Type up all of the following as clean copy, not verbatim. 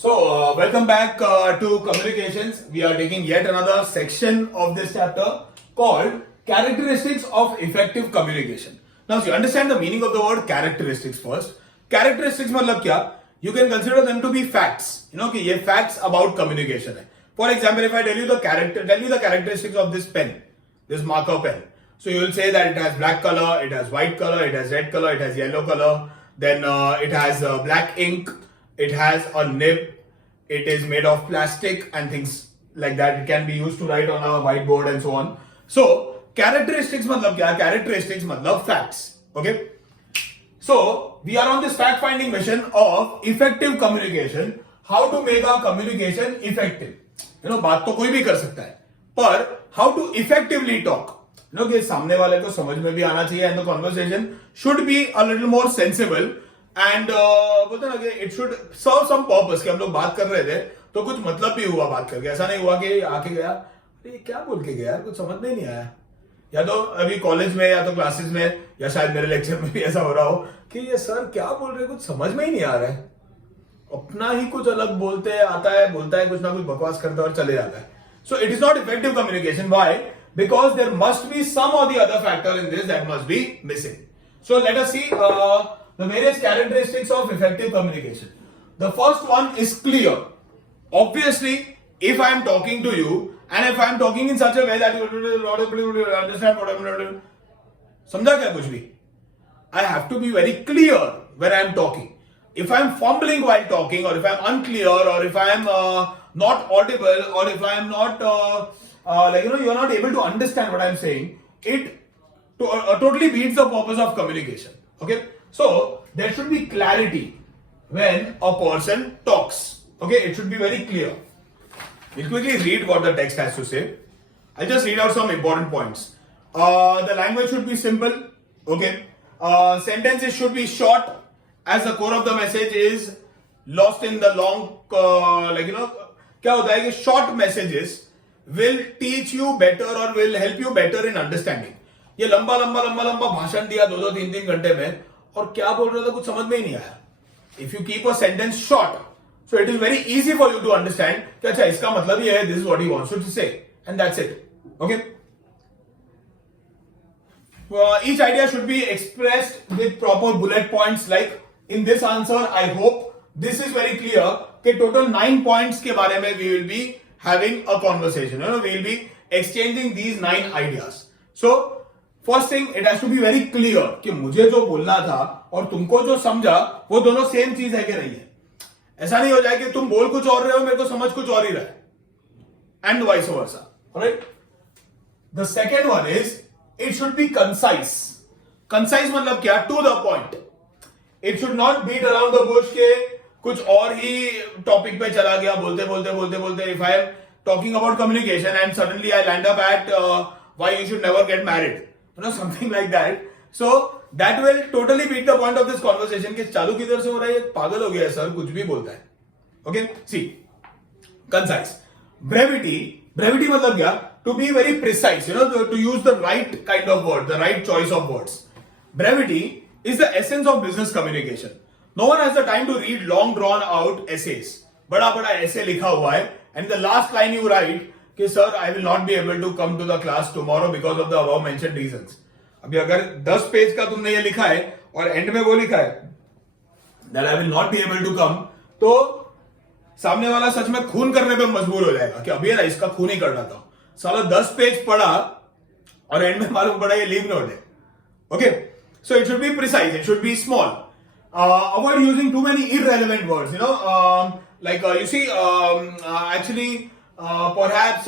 Welcome back to Communications. We are taking yet another section of this chapter called Characteristics of Effective Communication. Now, you understand the meaning of the word characteristics first. Characteristics मतलब क्या? You can consider them to be facts. You know कि ये facts about communication है. For example, if I tell you the characteristics of this pen, this marker pen. So you will say that it has black color, it has white color, it has red color, it has yellow color. Then it has black ink. It has a nib, it is made of plastic and things like that. It can be used to write on a whiteboard and so on. So, characteristics मतलब क्या? Characteristics मतलब facts. Okay? So, we are on this fact finding mission of effective communication. How to make our communication effective. You know, बात तो कोई भी कर सकता है. पर how to effectively talk. You know कि सामने वाले को समझ में भी आना चाहिए and the conversation should be a little more sensible. And बोलते ना कि it should serve some purpose कि हम लोग बात कर रहे थे तो कुछ मतलब भी हुआ बात करके. ऐसा नहीं हुआ कि आके गया अरे क्या बोल के गया यार कुछ समझ में नहीं आया. या तो अभी कॉलेज में या तो क्लासेस में या शायद मेरे लेक्चर में भी ऐसा हो रहा हो कि ये सर क्या बोल रहे कुछ समझ में ही नहीं आ रहा है. अपना ही कुछ अलग बोलते आता है बोलता है कुछ ना कुछ बकवास करता है और चले जाता है. So it is not effective communication. Why? Because there must be some or the other factor in this that must be missing. So let us see the various characteristics of effective communication. The first one is clear. Obviously, if I am talking to you and if I am talking in such a way that you will understand what I am doing, समझा क्या कुछ भी? I have to be very clear when I am talking. If I am fumbling while talking, or if I am unclear, or if I am not audible, or if I am not you are not able to understand what I am saying, it totally beats the purpose of communication. Okay. So, there should be clarity when a person talks. Okay, it should be very clear. We'll quickly read what the text has to say. I'll just read out some important points. The language should be simple. Okay. Sentences should be short as the core of the message is lost in the long, क्या होता है कि short messages will teach you better or will help you better in understanding. ये लंबा भाषण दिया 2-2, 3-3 घंटे में और क्या बोल रहा था कुछ समझ में ही नहीं आया. If you keep a sentence short so it is very easy for you to understand कि अच्छा इसका मतलब ये है, this is what he wants to say and that's it. Okay. Each idea should be expressed with proper bullet points. Like in this answer I hope this is very clear कि total 9 points के बारे में we will be having a conversation. We will B exchanging these 9 ideas. So first thing it has to be very clear कि मुझे जो बोलना था और तुमको जो समझा वो दोनों सेम चीज है कि नहीं है. ऐसा नहीं हो जाए कि तुम बोल कुछ और रहे हो मेरे को समझ कुछ और ही रहा है and vice versa. Alright. The second one is it should be concise. Concise मतलब क्या? To the point. It should not beat around the bush के कुछ और ही टॉपिक पे चला गया बोलते. If I am talking about communication and suddenly I land up at why you should never get married, something like that. So that will totally beat the point of this conversation कि चालू किधर से हो रहा है, पागल हो गया है सर, कुछ भी बोलता है. Okay, see, concise. Brevity मतलब क्या? To be very precise, to use the right kind of word, the right choice of words. Brevity is the essence of business communication. No one has the time to read long drawn out essays. बड़ा essay लिखा हुआ है and the last line you write कि sir I will not be able to come to the class tomorrow because of the above mentioned reasons. अभी अगर 10 page का तुमने ये लिखा है और एंड में वो लिखा है that I will not be able to come, तो सामने वाला सच में खून करने पे मजबूर हो जाएगा कि अभी ना इसका खून ही कर रहा था. साला 10 पेज पढ़ा और एंड में मालूम पड़ा ये लीव नोट है. Okay. So it should be precise, it should be small. Avoid using too many irrelevant words. Like you see actually perhaps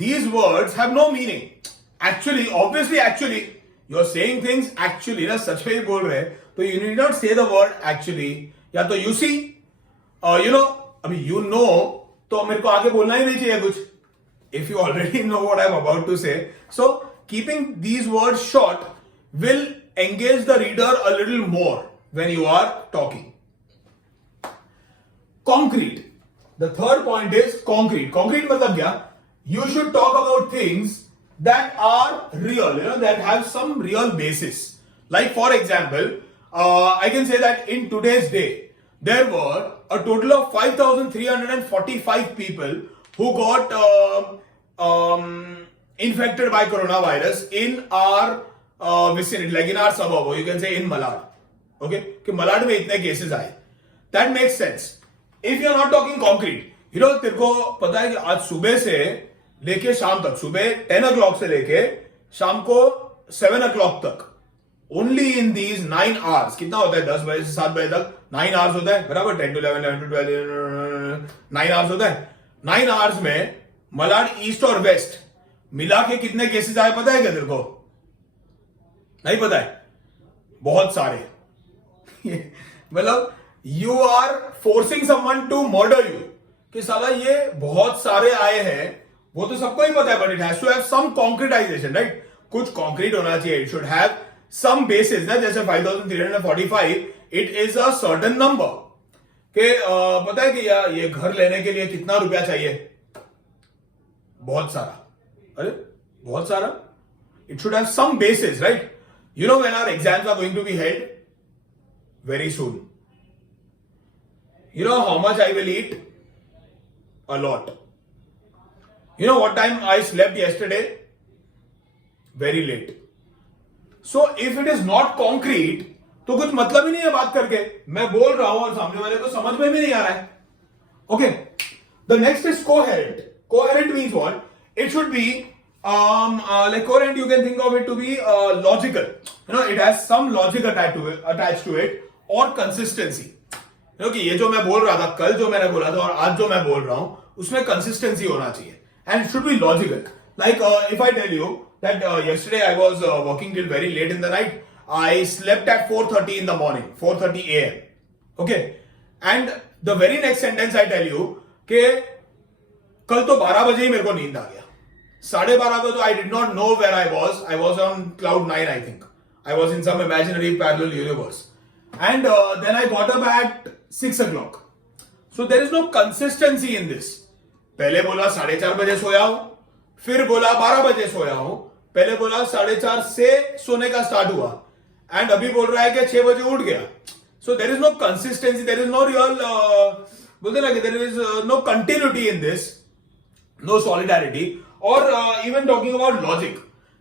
these words have no meaning. Actually you're saying things actually ना सच में ही बोल रहे हैं तो you need not say the word actually. या तो you see अभी you know तो मेरे को आगे बोलना ही नहीं चाहिए कुछ if you already know what I'm about to say. So keeping these words short will engage the reader a little more when you are talking. Concrete. The third point is concrete. Concrete मतलब क्या? You should talk about things that are real, that have some real basis. Like for example, I can say that in today's day, there were a total of 5,345 people who got infected by coronavirus in our vicinity, like in our suburb, or you can say in Malad. Okay, कि Malad में इतने cases आए. That makes sense. If you are not talking concrete, you know, तेरे को पता है कि आज सुबह से लेके शाम तक, सुबह 10 o'clock से लेके शाम को 7 o'clock तक, ओनली इन दीज 9 hours, कितना होता है 10 बजे से 7 बजे तक 9 hours होता है, बराबर 10 to 11, 11 to 12, 9 hours होता है. 9 hours में मलाड ईस्ट और वेस्ट मिला के कितने केसेस आए पता है क्या तेरे को? नहीं पता है? बहुत सारे. मतलब you are forcing someone to murder you, कि साला ये बहुत सारे आए हैं, वो तो सबको ही पता है, but it has to have some concretization, right? कुछ कॉन्क्रीट होना चाहिए. It should have some basis ना, जैसे 5,345 it is a certain number के पता है कि यार ये घर लेने के लिए कितना रुपया चाहिए? बहुत सारा. अरे बहुत सारा. It should have some basis, right? You know when our exams are going to be held very soon. You know how much I will eat? A lot. You know what time I slept yesterday? Very late. So if it is not concrete, तो कुछ मतलब ही नहीं है बात करके. मैं बोल रहा हूं और सामने वाले को समझ में भी नहीं आ रहा है. Okay. The next is coherent. Coherent means what? It should be like coherent. You can think of it to be logical. You know, it has some logic attached to it or consistency. कि ये जो मैं बोल रहा था, कल जो मैंने बोला था और आज जो मैं बोल रहा हूं, उसमें कंसिस्टेंसी होना चाहिए. And it should be logical. Like if I tell you that yesterday I was working till very late in the night. I slept at 4:30 in the morning, 4:30 a.m. Okay, and the very next sentence I tell you कि कल तो 12 बजे ही मेरे को नींद आ गया. 12:30 को तो I did not know where I was. I was on cloud 9, I think. I was in some imaginary parallel universe. And then I got up at 6 o'clock. So there is no consistency in this. पहले बोला 4:30 बजे सोया हूं, फिर बोला 12 बजे सोया हूं, पहले बोला 4:30 से सोने का स्टार्ट हुआ, एंड अभी बोल रहा है कि 6 बजे उठ गया. So there is no consistency, there is no real बोलते ना कि there is no continuity in this, no solidarity, or even talking about logic.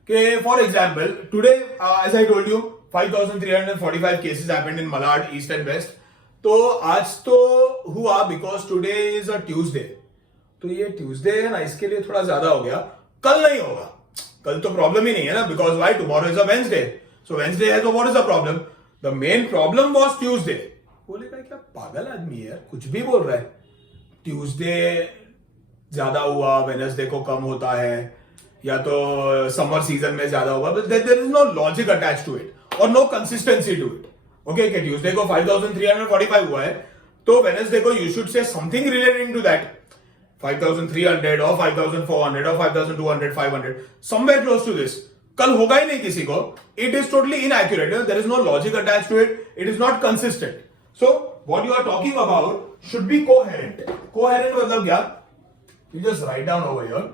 Okay, for example, today as I told you 5,345 cases happened in Malad, East and West. तो आज तो हुआ because today is a Tuesday. तो ये Tuesday है ना, इसके लिए थोड़ा ज्यादा हो गया. कल नहीं होगा, कल तो प्रॉब्लम ही नहीं है ना, because why tomorrow is a Wednesday. So Wednesday है तो what is the problem? The main problem was Tuesday. बोलेगा क्या पागल आदमी है, कुछ भी बोल रहा है. ट्यूसडे ज्यादा हुआ, वेडनेसडे को कम होता है, या तो समर सीजन में ज्यादा हुआ. But there is no logic attach to it और no consistency to it. Okay, कि ट्यूसडे को 5,345 हुआ है, तो वेडनेसडे को you should say something relating to that. 5,300 और 5,400 और 5,200, 500, समवेयर क्लोज टू दिस. कल होगा ही नहीं किसी को. It is totally inaccurate. There is no logic attach to it. It is not consistent. So what you are talking about should be coherent. Coherent मतलब क्या? You just write down over here,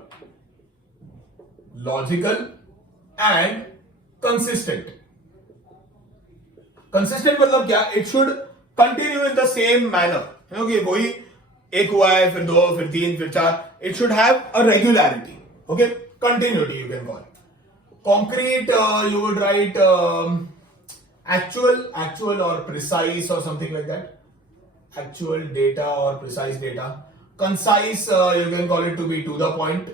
logical and consistent. Consistent मतलब क्या? It should continue in the same manner. कि वही एक हुआ है, फिर 2, फिर 3, फिर 4. It should have a regularity. Okay, continuity you can call. Concrete you would write actual or precise or something like that. Actual data or precise data. Concise you can call it to be to the point.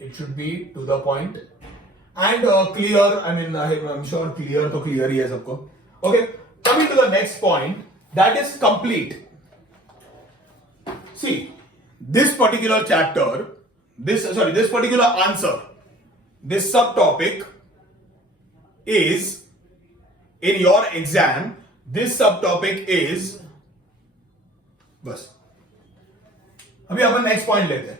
It should be to the point. And clear, I mean I'm sure clear तो clear ही है सबको. Okay, coming to the next point, that is complete. See, this particular chapter, this particular answer, this subtopic is in your exam. This subtopic is बस. अभी अपन next point लेते हैं.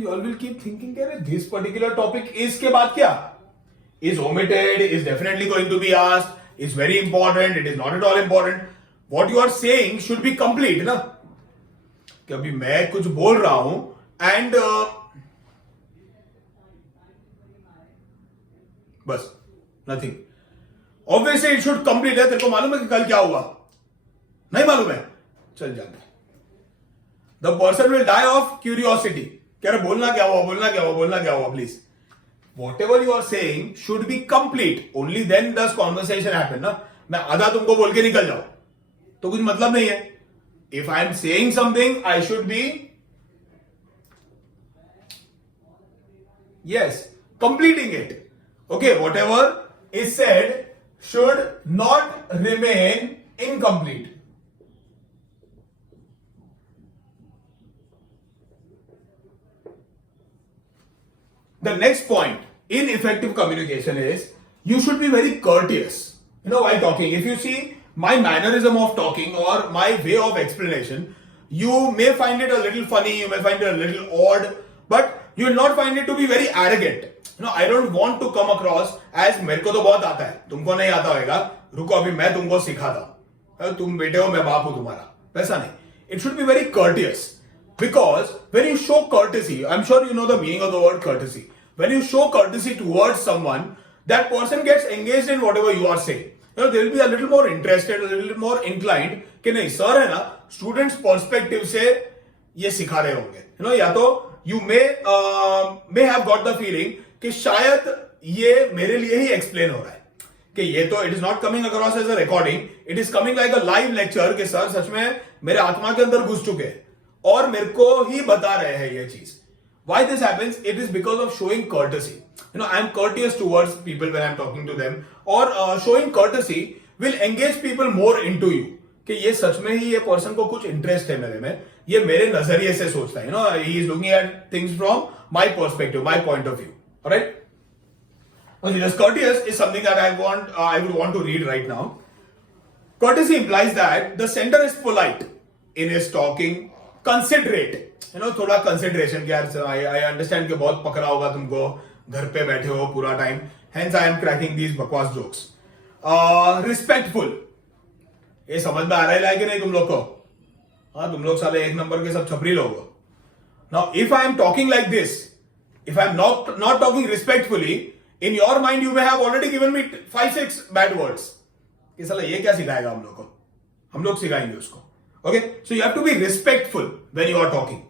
You all will keep thinking that this particular topic is के बाद क्या? Is omitted, is definitely going to be asked, is very important, it is not at all important. What you are saying should be complete ना? कि अभी मैं कुछ बोल रहा हूं and बस nothing. Obviously it should complete है. तेरे को मालूम है कि कल क्या हुआ? नहीं मालूम है? चल जाके the person will die of curiosity. कह रहे बोलना क्या हुआ, बोलना क्या हुआ, बोलना क्या हुआ, please. Whatever you are saying should be complete. Only then does conversation happen. ना मैं आधा तुमको बोल के निकल जाऊं तो कुछ मतलब नहीं है. If I am saying something, I should be yes completing it. Okay, whatever is said should not remain incomplete. The next point in effective communication is you should be very courteous. While talking, if you see my mannerism of talking or my way of explanation, you may find it a little funny, you may find it a little odd, but you will not find it to be very arrogant. I don't want to come across as मेरे को तो बहुत आता है, तुमको नहीं आता होगा, रुको अभी मैं तुमको सिखाता हूं, तुम बेटे हो मैं बाप हूं तुम्हारा, वैसा नहीं. It should be very courteous. Because when you show courtesy, I'm sure you know the meaning of the word courtesy. When you show courtesy towards someone, that person gets engaged in whatever you are saying. They will be a little more interested, a little more inclined कि नहीं sir है ना students perspective से ये सिखा रहे होंगे. या तो you may have got the feeling कि शायद ये मेरे लिए ही एक्सप्लेन हो रहा है कि ये तो it is not coming across as a recording, it is coming like a live lecture कि सर सच में मेरे आत्मा के अंदर घुस चुके हैं और मेरे को ही बता रहे हैं ये चीज. Why this happens? It is because of showing courtesy. I am courteous towards people when I am talking to them, or showing courtesy will engage people more into you. कि ये सच में ही ये पर्सन को कुछ इंटरेस्ट है मेरे में, ये मेरे नजरिए से सोचता है. He is looking at things from my perspective, my point of view. All right. Okay, this courteous is something that I would want to read right now. Courtesy implies that the sender is polite in his talking, considerate. थोड़ा consideration के यार I understand कि बहुत पकड़ा होगा तुमको, घर पे बैठे हो पूरा time, hence I am cracking these बकवास जोक्स. रिस्पेक्टफुल, ये समझ में आ रहा है कि नहीं तुम लोग को? हाँ, तुम लोग साले एक नंबर के सब छपरी लोग हो. Now if I am talking like this, if I am not talking respectfully, in your mind you may have already given me 5-6 bad words. ये साला ये क्या सिखाएगा हम लोग को? हम लोग सिखाएंगे उसको. Okay, so you have to be respectful when you are talking.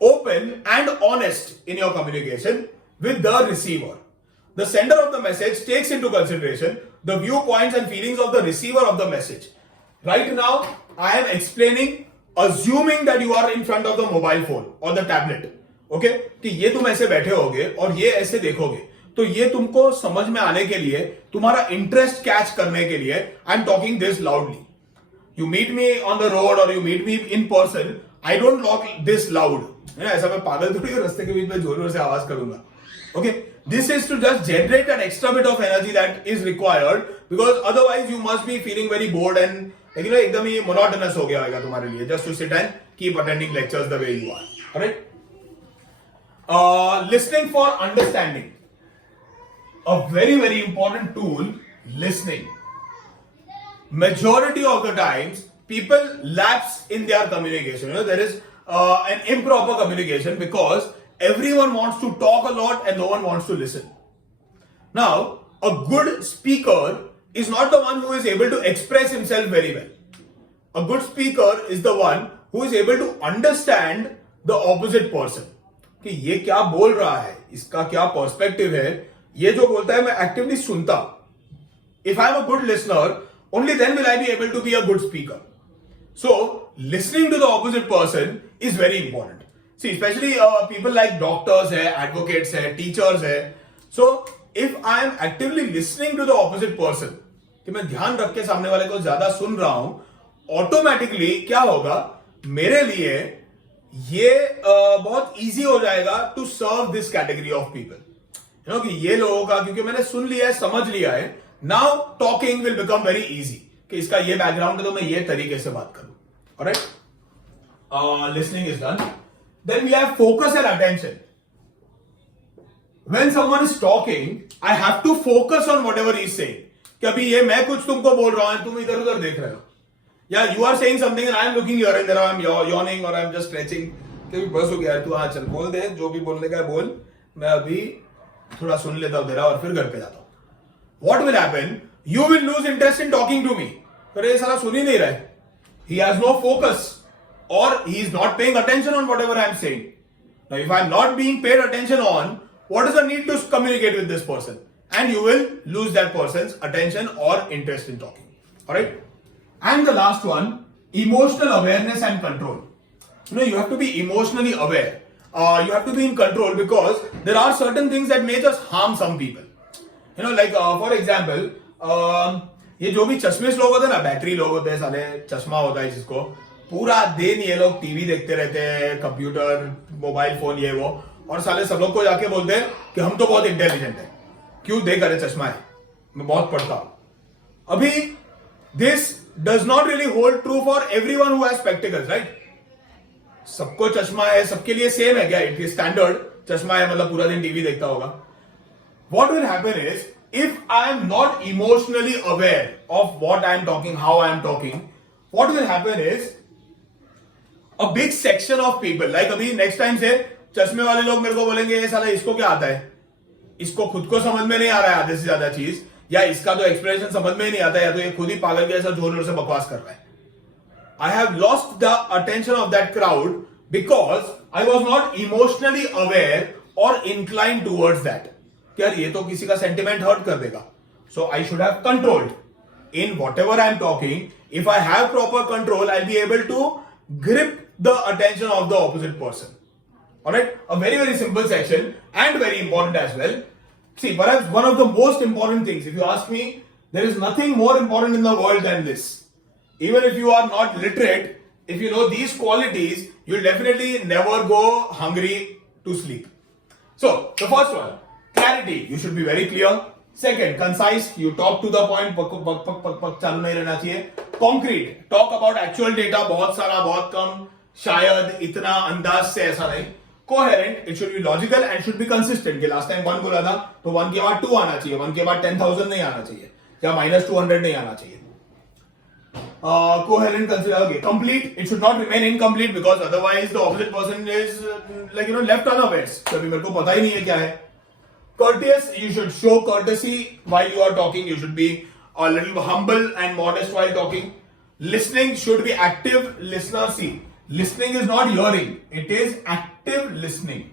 Open and honest in your communication with the receiver. The sender of the message takes into consideration the viewpoints and feelings of the receiver of the message. Right now, I am explaining, assuming that you are in front of the mobile phone or the tablet. Okay, कि ये तुम ऐसे बैठे होगे और ये ऐसे देखोगे, तो ये तुमको समझ में आने के लिए, तुम्हारा इंटरेस्ट कैच करने के लिए, I am talking this loudly. You meet me on the road or you meet me in person, I don't talk this loud. ऐसा मैं पागल थोड़ी रास्ते के बीच में जोर जोर से आवाज करूंगा. Okay, this is to just generate an extra bit of energy that is required, because otherwise you must be feeling very bored and एकदम ही monotonous हो गया होगा तुम्हारे लिए, just to sit and keep attending lectures the way you are. Alright? Listening for understanding. A very, very important tool, listening. Majority of the times, people lapse in their communication. There is an improper communication because everyone wants to talk a lot and no one wants to listen. Now, a good speaker is not the one who is able to express himself very well. A good speaker is the one who is able to understand the opposite person. कि ये क्या बोल रहा है, इसका क्या perspective है, ये जो बोलता है मैं एक्टिवली सुनता. If I am a good listener, only then will I be able to be a good speaker. So, listening to the opposite person is very important. See, especially people like doctors hai, advocates hai, teachers hai. So, if I am actively listening to the opposite person, कि मैं ध्यान रख के सामने वाले को ज्यादा सुन रहा हूं, ऑटोमेटिकली क्या होगा, मेरे लिए ये बहुत इजी हो जाएगा to serve this category of people. कि ये लोगों का, क्योंकि मैंने सुन लिया है, समझ लिया है, now talking will become very easy. कि इसका ये बैकग्राउंड है तो मैं ये तरीके से बात करूं. Alright? Listening is done. Then we have focus and attention. When someone is talking, I have to focus on whatever he is saying. कि अभी ये मैं कुछ तुमको बोल रहा हूं, तुम इधर उधर देख रहे हो. या you are saying something and I am looking here and there, I am yawning or I am just stretching. कि बस हो गया, तू हाँ चल बोल दे, जो भी बोलने का है बोल, मैं अभी थोड़ा सुन लेता हूं तेरा और फिर घर पे जाता हूं. What will happen? you will lose interest in talking to me. अरे ये साला सुन ही नहीं रहा है. He has no focus or he is not paying attention on whatever I am saying. Now, if I am not being paid attention on, what is the need to communicate with this person? And you will lose that person's attention or interest in talking. Alright? And the last one, emotional awareness and control. You have to be emotionally aware. You have to be in control because there are certain things that may just harm some people. Like for example, ये जो भी चश्मिश लोग होते हैं ना, battery लोग होते हैं, साले चश्मा होता है जिसको, पूरा दिन ये लोग टीवी देखते रहते हैं, कंप्यूटर, मोबाइल फोन, ये वो, और साले सब लोग को जाके बोलते हैं कि हम तो बहुत इंटेलिजेंट है, क्यों देख रहे चश्मा है, मैं बहुत पढ़ता हूं. अभी this does not really hold true for everyone who has spectacles, right? सबको चश्मा है, सबके लिए सेम है क्या? इट इज स्टैंडर्ड चश्मा है मतलब पूरा दिन टीवी देखता होगा. What will happen is, if I am not emotionally aware of what I am talking, how I am talking, what will happen is, a big section of people, like अभी next time से चश्मे वाले लोग मेरे को बोलेंगे ये साला इसको क्या आता है, इसको खुद को समझ में नहीं आ रहा है आधे से ज्यादा चीज, या इसका तो एक्सप्रेशन समझ में ही नहीं आता है, या तो ये खुद ही पागल के ऐसा जोर जोर से बकवास कर रहा है. I have lost the attention of that crowd because I was not emotionally aware or inclined towards that. यार ये तो किसी का सेंटिमेंट हर्ट कर देगा. So I should have controlled in whatever I am talking. If I have proper control, I'll be able to grip the attention of the opposite person. Alright? A very, very simple section and very important as well. See, perhaps one of the most important things, if you ask me, there is nothing more important in the world than this. Even if you are not literate, if you know these qualities, you'll definitely never go hungry to sleep. So, the first one, clarity. You should be very clear. Second, concise. You talk to the point. पक चालू नहीं रहना चाहिए. Concrete. Talk about actual data. बहुत सारा, बहुत कम, शायद, इतना, अंदाज से, ऐसा नहीं. Coherent. It should be logical and should be consistent. कि last time 1 बोला था, तो 1 के बाद 2 आना चाहिए. 1 के बाद 10,000 नहीं आना चाहिए. या -200 नहीं आना चाहिए. Coherent, consider, okay. Complete. It should not remain incomplete because otherwise the opposite person is left unawares. So अभी मेरे को पता ही नहीं है क्या है. Courteous. You should show courtesy while you are talking. You should be a little humble and modest while talking. Listening should be active. Listener, see, listening is not hearing. It is active listening.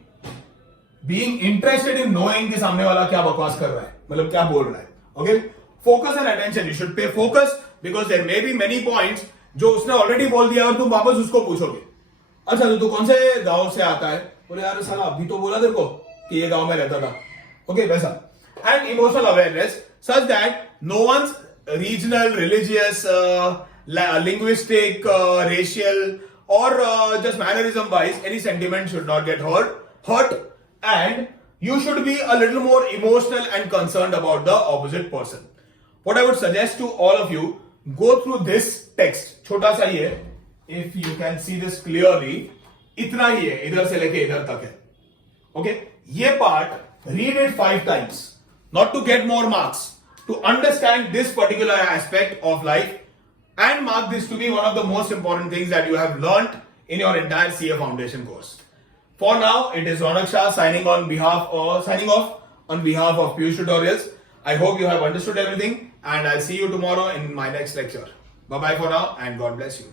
Being interested in knowing कि सामने वाला क्या बकवास कर रहा है, मतलब क्या बोल रहा है. Okay. Focus and attention. You should pay focus. Because there may be many points जो उसने ऑलरेडी बोल दिया और तुम वापस उसको पूछोगे. अच्छा तो तू कौन से गांव से आता है? बोले यार साला अभी तो बोला तेरे को कि ये गांव में रहता था. ओके वैसा. And emotional awareness such that no one's regional, religious, linguistic, racial or just mannerism wise any sentiment should not get hurt, and you should be a little more emotional and concerned about the opposite person. What I would suggest to all of you, go through this text. छोटा सा ही है. If you can see this clearly, इतना ही है, इधर से लेके इधर तक है. Okay? ये part, read it 5 times. Not to get more marks. To understand this particular aspect of life and mark this to be one of the most important things that you have learnt in your entire CA Foundation course. For now, it is Ronak Shah signing off on behalf of Piyush Tutorials. I hope you have understood everything and I'll see you tomorrow in my next lecture. Bye bye for now and God bless you.